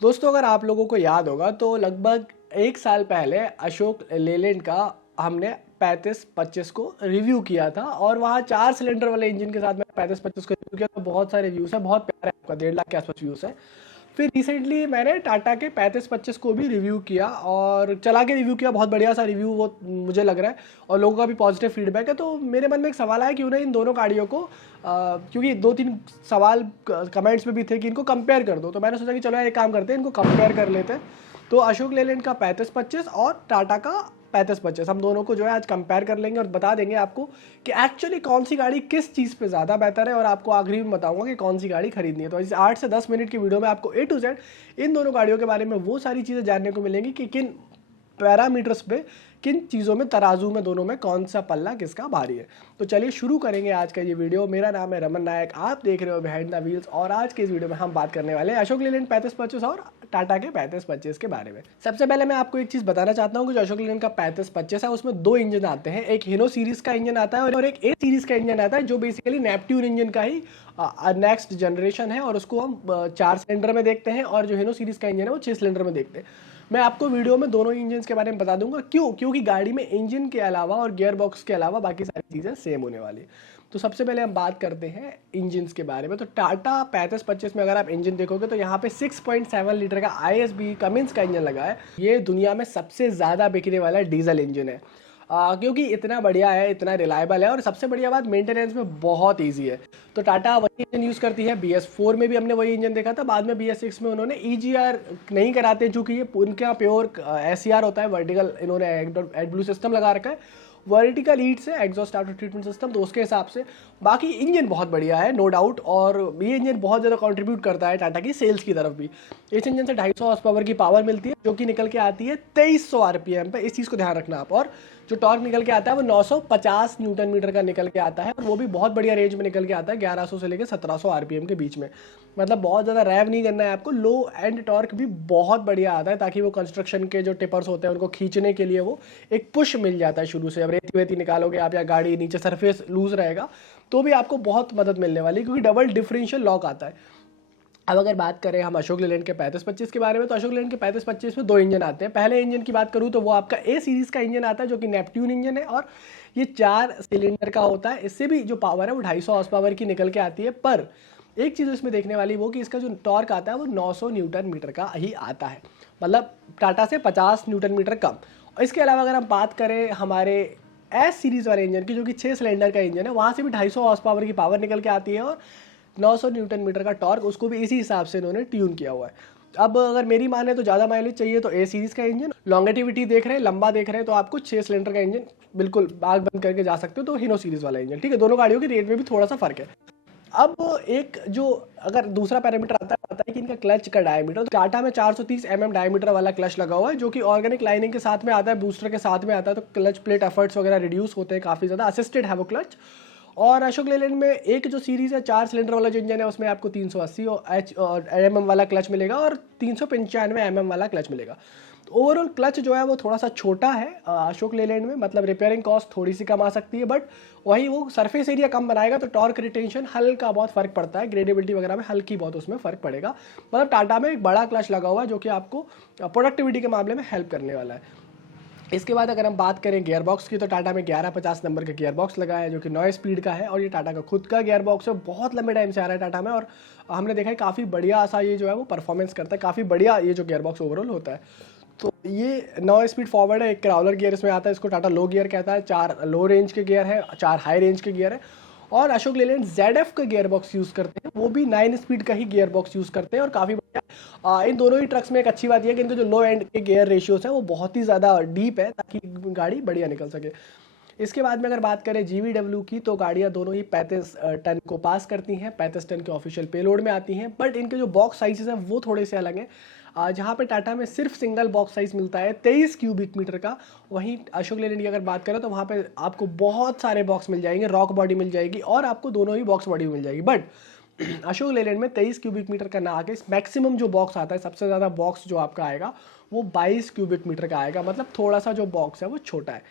दोस्तों, अगर आप लोगों को याद होगा तो लगभग 1 साल पहले अशोक लेलैंड का हमने 3525 को रिव्यू किया था और वहाँ 4 सिलेंडर वाले इंजन के साथ में 3525 को रिव्यू किया। तो बहुत सारे व्यूज़ है, बहुत प्यारा है, आपका 1.5 लाख के आसपास व्यूज़ है। फिर रिसेंटली मैंने टाटा के 3525 को भी रिव्यू किया और चला के रिव्यू किया। बहुत बढ़िया सा रिव्यू वो मुझे लग रहा है और लोगों का भी पॉजिटिव फीडबैक है। तो मेरे मन में एक सवाल आया, क्यों ना इन दोनों गाड़ियों को क्योंकि 2-3 सवाल कमेंट्स में भी थे कि इनको कंपेयर कर दो, तो मैंने सोचा कि चलो यार एक काम करते हैं, इनको कंपेयर कर लेते हैं। तो अशोक लेलैंड का 3525 और टाटा का 3525 हम दोनों को जो है आज कंपेयर कर लेंगे और बता देंगे आपको कि एक्चुअली कौन सी गाड़ी किस चीज़ पे ज़्यादा बेहतर है, और आपको आखिरी में बताऊंगा कि कौन सी गाड़ी खरीदनी है। तो इस 8 से 10 मिनट की वीडियो में आपको A to Z इन दोनों गाड़ियों के बारे में वो सारी चीज़ें जानने को मिलेंगी कि किन पैरामीटर्स पे, किन चीज़ों में, तराजू में, दोनों में कौन सा पल्ला किसका भारी है। तो चलिए शुरू करेंगे आज का ये वीडियो। मेरा नाम है रमन नायक, आप देख रहे हो बिहाइंड द व्हील्स, और आज के इस वीडियो में हम बात करने वाले हैं अशोक लेलैंड 3525 और टाटा के 3525 के बारे में। सबसे पहले मैं आपको एक चीज़ बताना चाहता हूँ कि जो अशोक लेलैंड का 3525 है उसमें 2 इंजन आते हैं। एक हिनो सीरीज़ का इंजन आता है और एक ए सीरीज़ का इंजन आता है, जो बेसिकली नेपट्यून इंजन का ही नेक्स्ट जनरेशन है, और उसको हम 4 सिलेंडर में देखते हैं, और जो हिनो सीरीज़ का इंजन है वो 6 सिलेंडर में देखते हैं। मैं आपको वीडियो में दोनों इंजन के बारे में बता दूंगा, क्योंकि गाड़ी में इंजन के अलावा और गियर बॉक्स के अलावा बाकी सारी चीज़ें सेम होने वाली है। तो सबसे पहले हम बात करते हैं इंजन के बारे में। तो टाटा 3525 में अगर आप इंजन देखोगे तो यहाँ पे 6.7 लीटर का ISB कमिंस का इंजन लगा है। ये दुनिया में सबसे ज़्यादा बिकने वाला डीजल इंजन है, क्योंकि इतना बढ़िया है, इतना रिलायबल है, और सबसे बढ़िया बात मेंटेनेंस में बहुत इजी है। तो टाटा वही इंजन यूज़ करती है। BS4 में भी हमने वही इंजन देखा था, बाद में BS6 में उन्होंने EGR नहीं कराते, चूँकि ये उनका प्योर SCR होता है, वर्टिकल इन्होंने एडब्लू सिस्टम लगा रखा है, वर्टिकल हीट से एग्जॉस्ट आफ्टर ट्रीटमेंट सिस्टम। तो उसके हिसाब से बाकी इंजन बहुत बढ़िया है, नो डाउट, और ये इंजन बहुत ज़्यादा कंट्रीब्यूट करता है टाटा की सेल्स की तरफ भी। इस इंजन से 250 हॉर्स पावर की पावर मिलती है, जो कि निकल के आती है 2300 RPM पे। इस चीज़ को ध्यान रखना आप। और जो टॉर्क निकल के आता है वो 950 न्यूटन मीटर का निकल के आता है, और वो भी बहुत बढ़िया रेंज में निकल के आता है, 1100 से लेकर 1700 RPM के बीच में। मतलब बहुत ज़्यादा रैव नहीं करना है आपको। लो एंड टॉर्क भी बहुत बढ़िया आता है, ताकि वो कंस्ट्रक्शन के जो टिपर्स होते हैं उनको खींचने के लिए वो एक पुश मिल जाता है शुरू से। अब रेती वेती निकालोगे आप या गाड़ी नीचे सरफेस लूज रहेगा तो भी आपको बहुत मदद मिलने वाली है, क्योंकि डबल डिफरेंशियल लॉक आता है। अब अगर बात करें हम अशोक लेलैंड के 3525 के बारे में, तो अशोक लेलैंड के 3525 में 2 इंजन आते हैं। पहले इंजन की बात करूं तो वो आपका ए सीरीज़ का इंजन आता है, जो कि नेपट्यून इंजन है, और ये 4 सिलेंडर का होता है। इससे भी जो पावर है वो 250 हॉर्स पावर की निकल के आती है। पर एक चीज़ इसमें देखने वाली वो कि इसका जो टॉर्क आता है वो 900 न्यूटन मीटर का ही आता है, मतलब टाटा से 50 न्यूटन मीटर कम। और इसके अलावा अगर हम बात करें हमारे एस सीरीज़ वाले इंजन की, जो कि 6 सिलेंडर का इंजन है, वहाँ से भी 250 हॉर्स पावर की पावर निकल के आती है, और 900 न्यूटन मीटर का टॉर्क, उसको भी इसी हिसाब से इन्होंने ट्यून किया हुआ है। अब अगर मेरी माने तो ज़्यादा माइलेज चाहिए तो ए सीरीज़ का इंजन, लॉन्गेटिविटी देख रहे हैं, लंबा देख रहे हैं, तो आपको 6 सिलेंडर का इंजन बिल्कुल आग बंद करके जा सकते हो, तो हिनो सीरीज़ वाला इंजन। ठीक है, दोनों गाड़ियों के रेट में भी थोड़ा सा फर्क है। अब एक जो अगर दूसरा पैरामीटर आता है कि इनका क्लच का डायमीटर, तो टाटा में 430 mm डायमीटर वाला क्लच लगा हुआ है, जो कि ऑर्गेनिक लाइनिंग के साथ में आता है, बूस्टर के साथ में आता है। तो क्लच प्लेट एफर्ट्स वगैरह रिड्यूस होते हैं काफ़ी ज़्यादा, असिस्टेड है वो क्लच। और अशोक लेलैंड में एक जो सीरीज़ है 4 सिलेंडर वाला जो इंजन है, उसमें आपको 380 mm वाला क्लच मिलेगा और 395 mm वाला क्लच मिलेगा। तो ओवरऑल क्लच जो है वो थोड़ा सा छोटा है अशोक लेलैंड में, मतलब रिपेयरिंग कॉस्ट थोड़ी सी कम आ सकती है, बट वही वो सरफेस एरिया कम बनाएगा तो टॉर्क रिटेंशन हल्का बहुत फर्क पड़ता है, ग्रेडेबिलिटी वगैरह में हल्की बहुत उसमें फर्क पड़ेगा। मतलब टाटा में एक बड़ा क्लच लगा हुआ है, जो कि आपको प्रोडक्टिविटी के मामले में हेल्प करने वाला है। इसके बाद अगर हम बात करें गियर बॉक्स की, तो टाटा में 1150 नंबर का गियर बॉक्स लगा है, जो कि 9 स्पीड का है, और ये टाटा का खुद का गियर बॉक्स है। बहुत लंबे टाइम से आ रहा है टाटा में, और हमने देखा है काफ़ी बढ़िया सा ये जो है वो परफॉर्मेंस करता है, काफ़ी बढ़िया ये जो गियर बॉक्स ओवरऑल होता है। तो ये 9 स्पीड फॉरवर्ड है, एक क्राउलर गियर इसमें आता है, इसको टाटा लो गियर कहता है। 4 लो रेंज के गियर है, 4 हाई रेंज के गियर है। और अशोक लेलैंड ZF का गियर बॉक्स यूज़ करते हैं, वो भी 9 स्पीड का ही गियर बॉक्स यूज़ करते हैं, और काफ़ी बढ़िया। इन दोनों ही ट्रक्स में एक अच्छी बात यह है कि इनके जो लो एंड के गियर रेशियोज हैं वो बहुत ही ज़्यादा डीप है, ताकि गाड़ी बढ़िया निकल सके। इसके बाद में अगर बात करें GVW की, तो गाड़ियाँ दोनों ही 35 टन को पास करती हैं, 35 टन के ऑफिशियल पेलोड में आती हैं, बट इनके जो बॉक्स साइजेस हैं वो थोड़े से अलग हैं। जहाँ पे टाटा में सिर्फ सिंगल बॉक्स साइज मिलता है 23 क्यूबिक मीटर का, वहीं अशोक लेलैंड की अगर बात करें तो वहाँ पे आपको बहुत सारे बॉक्स मिल जाएंगे, रॉक बॉडी मिल जाएगी, और आपको दोनों ही बॉक्स बॉडी मिल जाएगी। बट अशोक लेलैंड में 23 क्यूबिक मीटर का ना आके मैक्सिमम जो बॉक्स आता है, सबसे ज़्यादा बॉक्स जो आपका आएगा वो 22 क्यूबिक मीटर का आएगा, मतलब थोड़ा सा जो बॉक्स है वो छोटा है।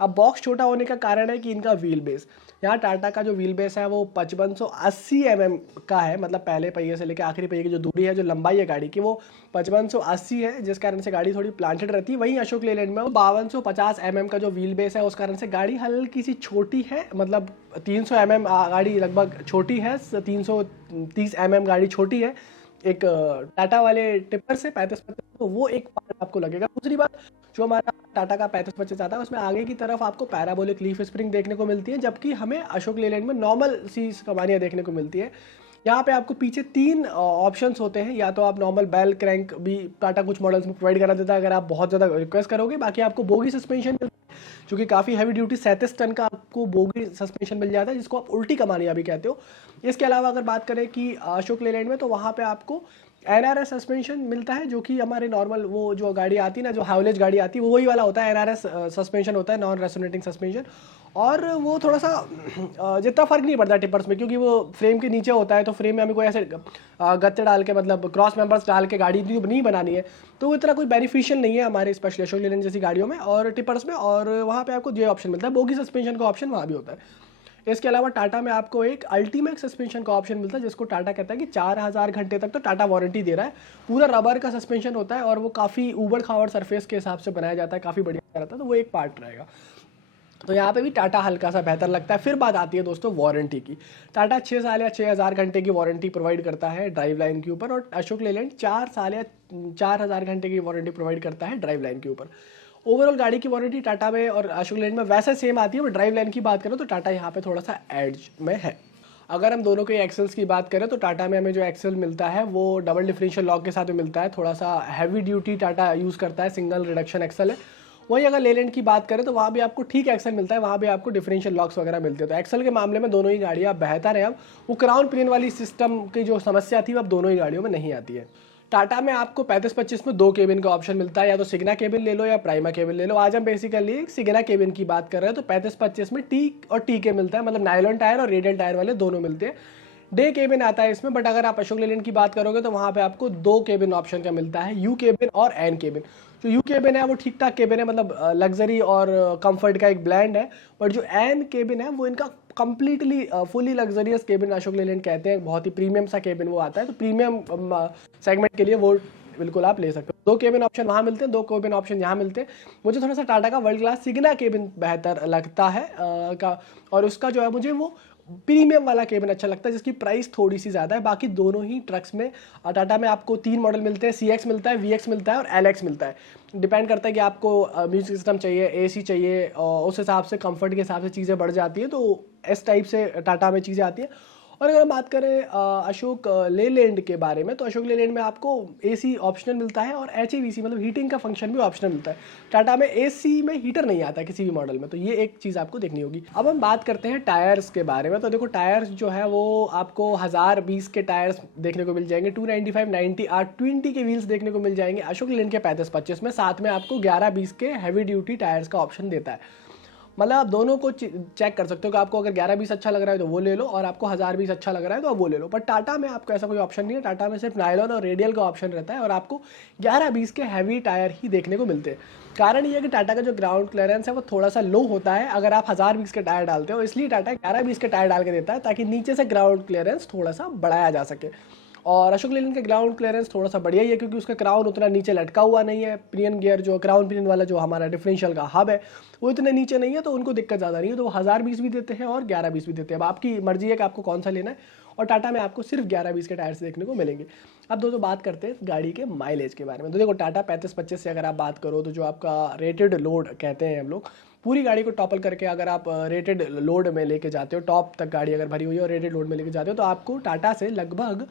अब बॉक्स छोटा होने का कारण है कि इनका व्हील बेस, यहाँ टाटा का जो व्हील बेस है वो 5580 mm का है, मतलब पहले पहिए से लेकर आखिरी पहिए की जो दूरी है, जो लंबाई है गाड़ी की, वो 5580 है, जिस कारण से गाड़ी थोड़ी प्लांटेड रहती है। वहीं अशोक लेलैंड में वो 5250 mm का जो व्हील बेस है, उस कारण से गाड़ी हल्की सी छोटी है, मतलब 300 mm गाड़ी लगभग छोटी है, 330 mm गाड़ी छोटी है एक टाटा वाले टिप्पर से 35-25, तो वो एक पार्ट आपको लगेगा। दूसरी बात, जो हमारा टाटा का 35-25 आता है उसमें आगे की तरफ आपको पैराबोलिक लीफ स्प्रिंग देखने को मिलती है, जबकि हमें अशोक लेलैंड में नॉर्मल सी कमानियाँ देखने को मिलती है। यहाँ पे आपको पीछे 3 ऑप्शंस होते हैं, या तो आप नॉर्मल बेल क्रैंक भी टाटा कुछ मॉडल्स में प्रोवाइड करा देता है अगर आप बहुत ज़्यादा रिक्वेस्ट करोगे। बाकी आपको बोगी सस्पेंशन जो कि काफ़ी हैवी ड्यूटी 37 टन का आपको बोगी सस्पेंशन मिल जाता है, जिसको आप उल्टी कमानियाँ भी कहते हो। इसके अलावा अगर बात करें कि अशोक लेलैंड में, तो वहाँ पे आपको NRS सस्पेंशन मिलता है, जो कि हमारे नॉर्मल वो जो गाड़ी आती है ना, जो हाउलेज गाड़ी आती है, वो वही वाला होता है, NRS सस्पेंशन होता है, नॉन रेसोनेटिंग सस्पेंशन। और वो थोड़ा सा जितना फर्क नहीं पड़ता टिपर्स में, क्योंकि वो फ्रेम के नीचे होता है, तो फ्रेम में हमें कोई ऐसे गत्ते डाल के, मतलब क्रॉस मेंबर्स डाल के गाड़ी नहीं बनानी है, तो वो इतना कोई बेनिफिशियल नहीं है हमारे स्पेशली अशोक लेलैंड जैसी गाड़ियों में और टिपर्स में। और वहाँ पे आपको ये ऑप्शन मिलता है, बोगी सस्पेंशन का ऑप्शन वहाँ भी होता है। इसके अलावा टाटा में आपको एक अल्टीमेट सस्पेंशन का ऑप्शन मिलता है, जिसको टाटा कहता है कि 4000 घंटे तक तो टाटा वारंटी दे रहा है। पूरा रबर का सस्पेंशन होता है और वो काफ़ी ऊबड़ खाबड़ सरफेस के हिसाब से बनाया जाता है, काफ़ी बढ़िया रहता है, तो वो एक पार्ट रहेगा। तो यहाँ पे भी टाटा हल्का सा बेहतर लगता है। फिर बात आती है दोस्तों वारंटी की। टाटा 6 साल या 6000 घंटे की वारंटी प्रोवाइड करता है ड्राइव लाइन के ऊपर, और अशोक लेलैंड 4 साल या 4000 घंटे की वारंटी प्रोवाइड करता है ड्राइव लाइन के ऊपर। ओवरऑल गाड़ी की वारंटी टाटा में और अशोक लेलैंड में वैसे सेम आती है, बट ड्राइव लाइन की बात करें तो टाटा यहाँ पे थोड़ा सा एड्ज में है। अगर हम दोनों के एक्सेल्स की बात करें तो टाटा में हमें जो एक्सेल मिलता है वो डबल डिफरेंशियल लॉक के साथ में मिलता है, थोड़ा सा हैवी ड्यूटी टाटा यूज़ करता है, सिंगल रिडक्शन एक्सेल है। वहीं अगर लेलैंड की बात करें तो वहाँ भी आपको ठीक एक्सेल मिलता है, वहाँ भी आपको डिफरेंशियल लॉक्स वगैरह मिलते हैं। तो एक्सेल के मामले में दोनों ही गाड़ियाँ बेहतर है। अब वो क्राउन पिनियन वाली सिस्टम की जो समस्या थी वो अब दोनों ही गाड़ियों में नहीं आती है। टाटा में आपको 35-25 में 2 केबिन का ऑप्शन मिलता है, या तो सिग्ना केबिन ले लो या प्राइमा केबिन ले लो। आज हम बेसिकली सिग्ना केबिन की बात कर रहे हैं। तो 35-25 में टी और टी के मिलता है, मतलब नायलॉन टायर और रेडियल टायर वाले दोनों मिलते हैं। डे केबिन आता है इसमें, बट अगर आप अशोक लेलैंड की बात करोगे तो वहाँ पे आपको 2 केबिन ऑप्शन का मिलता है, यू केबिन और एन केबिन। जो यू केबिन है वो ठीक ठाक केबिन है, मतलब लग्जरी और कंफर्ट का एक ब्लेंड है। बट जो एन केबिन है वो इनका completely fully luxurious cabin Ashok Leyland कहते हैं, बहुत ही प्रीमियम सा केबिन वो आता है। तो प्रीमियम सेगमेंट के लिए वो बिल्कुल आप ले सकते हो। 2 केबिन ऑप्शन वहाँ मिलते हैं, 2 केबिन ऑप्शन यहाँ मिलते हैं। मुझे थोड़ा सा टाटा का वर्ल्ड क्लास सिग्ना केबिन बेहतर लगता है और उसका जो है मुझे वो प्रीमियम वाला केबिन अच्छा लगता है, जिसकी प्राइस थोड़ी सी ज़्यादा है। बाकी दोनों ही ट्रक्स में टाटा में आपको 3 मॉडल मिलते हैं, CX मिलता है, VX मिलता है और LX मिलता है। डिपेंड करता है कि आपको म्यूजिक सिस्टम चाहिए, AC चाहिए, और उस हिसाब से कंफर्ट के हिसाब से चीज़ें बढ़ जाती हैं। तो इस टाइप से टाटा में चीज़ें आती हैं। और अगर हम बात करें अशोक लेलैंड के बारे में, तो अशोक लेलैंड में आपको AC ऑप्शनल मिलता है और HAVC मतलब हीटिंग का फंक्शन भी ऑप्शनल मिलता है। टाटा में AC में हीटर नहीं आता किसी भी मॉडल में, तो ये एक चीज़ आपको देखनी होगी। अब हम बात करते हैं टायर्स के बारे में। तो देखो टायर्स जो है वो आपको 1020 के टायर्स देखने को मिल जाएंगे, 295, 90, 820 के व्हील्स देखने को मिल जाएंगे अशोक लेलैंड के 35-25 में। साथ में आपको 11-20 के हैवी ड्यूटी टायर्स का ऑप्शन देता है। मतलब आप दोनों को चेक कर सकते हो कि आपको अगर 11-20 अच्छा लग रहा है तो वो ले लो, और आपको 1020 अच्छा लग रहा है तो आप वो ले लो। पर टाटा में आपको ऐसा कोई ऑप्शन नहीं है। टाटा में सिर्फ नायलॉन और रेडियल का ऑप्शन रहता है, और आपको 11-20 के हैवी टायर ही देखने को मिलते हैं। कारण ये है कि टाटा का जो ग्राउंड क्लियरेंस है वो थोड़ा सा लो होता है अगर आप 1020 के टायर डालते हो, इसलिए टाटा 11-20 के टायर डाल के देता है, ताकि नीचे से ग्राउंड क्लियरेंस थोड़ा सा बढ़ाया जा सके। और अशोक लेलैंड का ग्राउंड क्लियरेंस थोड़ा सा बढ़िया ही है, क्योंकि उसका क्राउन उतना नीचे लटका हुआ नहीं है। पिनियन गियर जो क्राउन पिनियन वाला जो हमारा डिफरेंशियल का हब है वो इतने नीचे नहीं है, तो उनको दिक्कत ज़्यादा नहीं है। तो वो 1020 भी देते हैं और 11-20 भी देते हैं। अब आपकी मर्जी है कि आपको कौन सा लेना है, और टाटा में आपको सिर्फ 11-20 के टायर्स देखने को मिलेंगे। अब दोस्तों बात करते हैं गाड़ी के माइलेज के बारे में। तो देखो टाटा 35-25 से अगर आप बात करो, तो जो आपका रेटेड लोड कहते हैं हम लोग, पूरी गाड़ी को टॉपल करके अगर आप रेटेड लोड में लेके जाते हो, टॉप तक गाड़ी अगर भरी हुई है और रेटेड लोड में लेके जाते हो, तो आपको टाटा से लगभग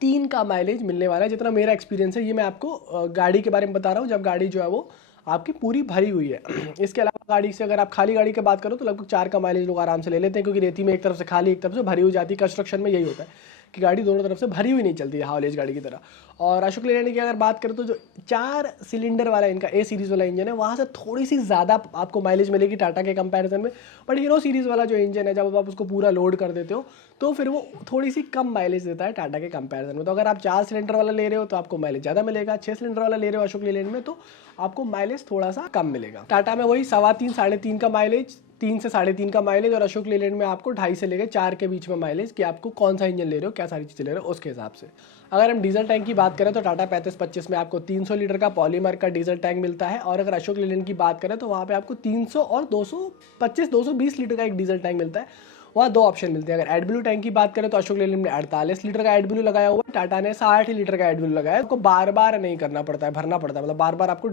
3 का माइलेज मिलने वाला है। जितना मेरा एक्सपीरियंस है, ये मैं आपको गाड़ी के बारे में बता रहा हूँ जब गाड़ी जो है वो आपकी पूरी भरी हुई है। इसके अलावा गाड़ी से अगर आप खाली गाड़ी की बात करो तो लगभग 4 का माइलेज लोग आराम से ले लेते हैं, क्योंकि रेती में एक तरफ से खाली एक तरफ से भरी हुई जाती है। कंस्ट्रक्शन में यही होता है कि गाड़ी दोनों तरफ से भरी हुई नहीं चलती है हावलेज गाड़ी की तरह। और अशोक लेलैंड की अगर बात करें तो जो 4 सिलेंडर वाला इनका A सीरीज़ वाला इंजन है, वहाँ से थोड़ी सी ज़्यादा आपको माइलेज मिलेगी टाटा के कंपैरिजन में। बट हीरो सीरीज़ वाला जो इंजन है, जब आप उसको पूरा लोड कर देते हो तो फिर वो थोड़ी सी कम माइलेज देता है टाटा के कंपैरिजन में। तो अगर आप 4 सिलेंडर वाला ले रहे हो तो आपको माइलेज ज़्यादा मिलेगा, 6 सिलेंडर वाला ले रहे हो अशोक लेलैंड में तो आपको माइलेज थोड़ा सा कम मिलेगा। टाटा में वही 3.25 3.5 का माइलेज 3 से 3.5 का माइलेज, और अशोक लेलैंड में आपको 2.5 से लेकर 4 के बीच में माइलेज, कि आपको कौन सा इंजन ले रहे हो, क्या सारी चीज़ें ले रहे हो उसके हिसाब से। अगर हम डीजल टैंक की बात करें तो टाटा 3525 में आपको 300 लीटर का पॉलीमर का डीजल टैंक मिलता है, और अगर अशोक लेलैंड की बात करें तो वहाँ पे आपको 300 और 220 लीटर का एक डीजल टैंक मिलता है। वहाँ 2 ऑप्शन मिलते हैं। अगर एडब्ल्यू टैंक की बात करें तो अशोक लेलैंड में 48 लीटर का एडब्ल्यू लगाया हुआ है, टाटा ने 60 लीटर का एडब्ल्यू लगाया है। आपको बार बार नहीं करना पड़ता है, भरना पड़ता है, मतलब बार बार आपको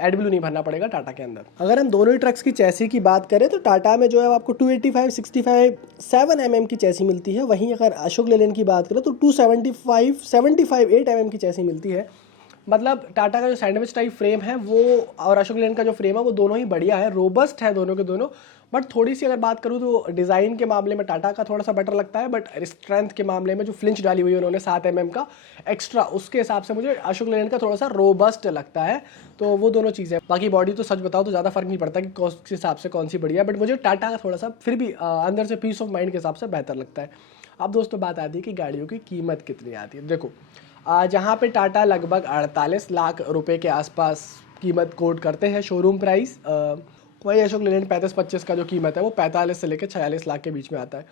एडब्ल्यू नहीं भरना पड़ेगा टाटा के अंदर। अगर हम दोनों ही ट्रक्स की चैसी की बात करें तो टाटा में जो है आपको 285 65 7 mm की चैसी मिलती है, वहीं अगर अशोक लेलैंड की बात करें तो 275 75 8 mm की चैसी मिलती है। मतलब टाटा का जो सैंडविच टाइप फ्रेम है वो और अशोक लेलैंड का जो फ्रेम है वो दोनों ही बढ़िया है, रोबस्ट है दोनों के दोनों। बट थोड़ी सी अगर बात करूँ तो डिज़ाइन के मामले में टाटा का थोड़ा सा बेटर लगता है, बट स्ट्रेंथ के मामले में जो फ्लिंच डाली हुई है उन्होंने 7 mm का एक्स्ट्रा, उसके हिसाब से मुझे अशोक लेलैंड का थोड़ा सा रोबस्ट लगता है। तो वो दोनों चीज़ें, बाकी बॉडी तो सच बताओ तो ज़्यादा फर्क नहीं पड़ता कि कौन के हिसाब से कौन सी बढ़िया, बट मुझे टाटा का थोड़ा सा फिर भी अंदर से पीस ऑफ माइंड के हिसाब से बेहतर लगता है। अब दोस्तों बात आती है कि गाड़ियों की कीमत कितनी आती है। देखो जहाँ पे टाटा लगभग 48 लाख रुपए के आसपास कीमत कोट करते हैं शोरूम प्राइस, वही अशोक लेलैंड 3525 का जो कीमत है वो 45 से लेकर 46 लाख के बीच में आता है।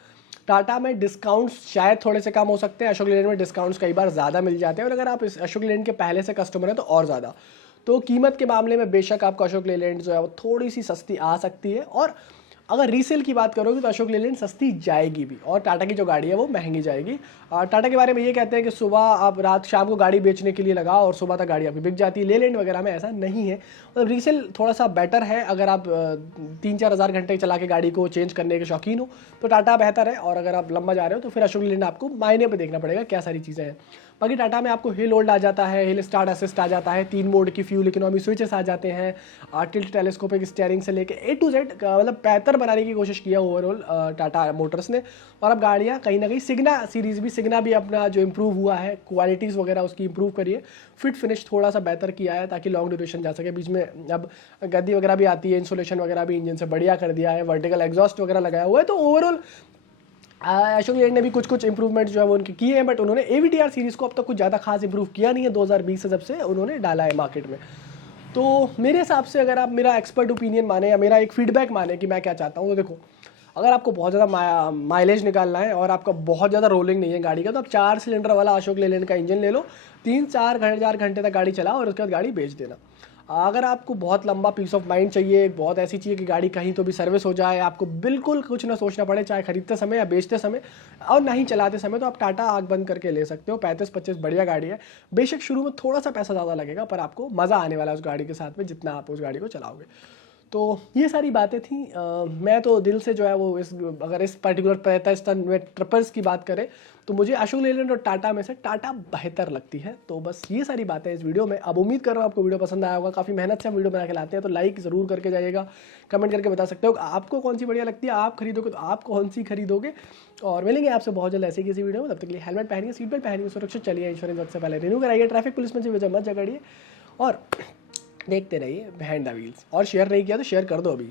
टाटा में डिस्काउंट्स शायद थोड़े से कम हो सकते हैं, अशोक लेलैंड में डिस्काउंट्स कई बार ज़्यादा मिल जाते हैं, और अगर आप इस अशोक लेलैंड के पहले से कस्टमर हैं तो और ज़्यादा। तो कीमत के मामले में बेशक आपको अशोक लेलैंड जो है वो थोड़ी सी सस्ती आ सकती है, और अगर रीसेल की बात करोगे तो अशोक लेलैंड सस्ती जाएगी भी, और टाटा की जो गाड़ी है वो महंगी जाएगी। टाटा के बारे में ये कहते हैं कि सुबह आप रात शाम को गाड़ी बेचने के लिए लगाओ और सुबह तक गाड़ी आपकी बिक जाती है। लेलैंड वगैरह में ऐसा नहीं है, मतलब रीसेल थोड़ा सा बेटर है। अगर आप 3-4 हज़ार घंटे चला के गाड़ी को चेंज करने के शौकीन हो तो टाटा बेहतर है, और अगर आप लंबा जा रहे हो तो फिर अशोक लेलैंड आपको मायने पर देखना पड़ेगा क्या सारी चीज़ें हैं। बाकी टाटा में आपको हिल होल्ड आ जाता है, हिल स्टार्ट असिस्ट आ जाता है, 3 मोड की फ्यूल इकोनॉमी स्विचेस आ जाते हैं, टिल्ट टेलीस्कोपिक स्टीयरिंग से लेके A to Z मतलब बेहतर बनाने की कोशिश किया ओवरऑल टाटा मोटर्स ने। और अब गाड़ियाँ कहीं ना कहीं सिग्ना भी अपना जो इम्प्रूव हुआ है, क्वालिटीज़ वगैरह उसकी इम्प्रूव करी है, फिट फिनिश थोड़ा सा बेहतर किया है ताकि लॉन्ग ड्यूरेशन जा सके। बीच में अब गद्दी वगैरह भी आती है, इंसुलेशन वगैरह भी इंजन से बढ़िया कर दिया है, वर्टिकल एग्जॉस्ट वगैरह लगाया हुआ है। तो ओवरऑल अशोक लेलैंड ने भी कुछ इंप्रूवमेंट जो है वो उनके किए हैं, बट उन्होंने AVTR सीरीज़ को अब तक कुछ ज़्यादा खास इंप्रूव किया नहीं है 2020 से, जब से उन्होंने डाला है मार्केट में। तो मेरे हिसाब से अगर आप मेरा एक्सपर्ट ओपिनियन माने या मेरा एक फीडबैक माने कि मैं क्या चाहता हूँ, तो देखो अगर आपको बहुत ज़्यादा माइलेज निकालना है और आपका बहुत ज़्यादा रोलिंग नहीं है गाड़ी का, तो आप 4 सिलेंडर वाला अशोक लेलैंड का इंजन ले लो, 3-4 घंटे तक गाड़ी चलाओ और उसके बाद गाड़ी बेच देना। अगर आपको बहुत लंबा पीस ऑफ माइंड चाहिए, बहुत ऐसी चाहिए कि गाड़ी कहीं तो भी सर्विस हो जाए, आपको बिल्कुल कुछ ना सोचना पड़े, चाहे खरीदते समय या बेचते समय और ना ही चलाते समय, तो आप टाटा आग बंद करके ले सकते हो। 3525 बढ़िया गाड़ी है। बेशक शुरू में थोड़ा सा पैसा ज़्यादा लगेगा, पर आपको मज़ा आने वाला है उस गाड़ी के साथ में जितना आप उस गाड़ी को चलाओगे। तो ये सारी बातें थी। मैं तो दिल से जो है वो अगर इस पर्टिकुलर 35 में ट्रिपर्स की बात करें तो मुझे अशोक लेलैंड और टाटा में से टाटा बेहतर लगती है। तो बस ये सारी बातें इस वीडियो में। अब उम्मीद कर रहा हूँ आपको वीडियो पसंद आया होगा। काफ़ी मेहनत से हम वीडियो बना के लाते हैं, तो लाइक ज़रूर करके जाइएगा, कमेंट करके बता सकते हो आपको कौन सी बढ़िया लगती है, आप खरीदोगे तो आप कौन सी खरीदोगे। और मिलेंगे आपसे बहुत जल्द ऐसी किसी वीडियो में। तब तक के लिए हेलमेट पहनिए, सीट बेल्ट पहनिए, सुरक्षित चलिए, इंश्योरेंस वक्त से पहले रिन्यू कराइए, ट्रैफिक पुलिस में वजह मत जगड़िए और देखते रहिए बिहाइंड द व्हील्स। और शेयर नहीं किया तो शेयर कर दो अभी।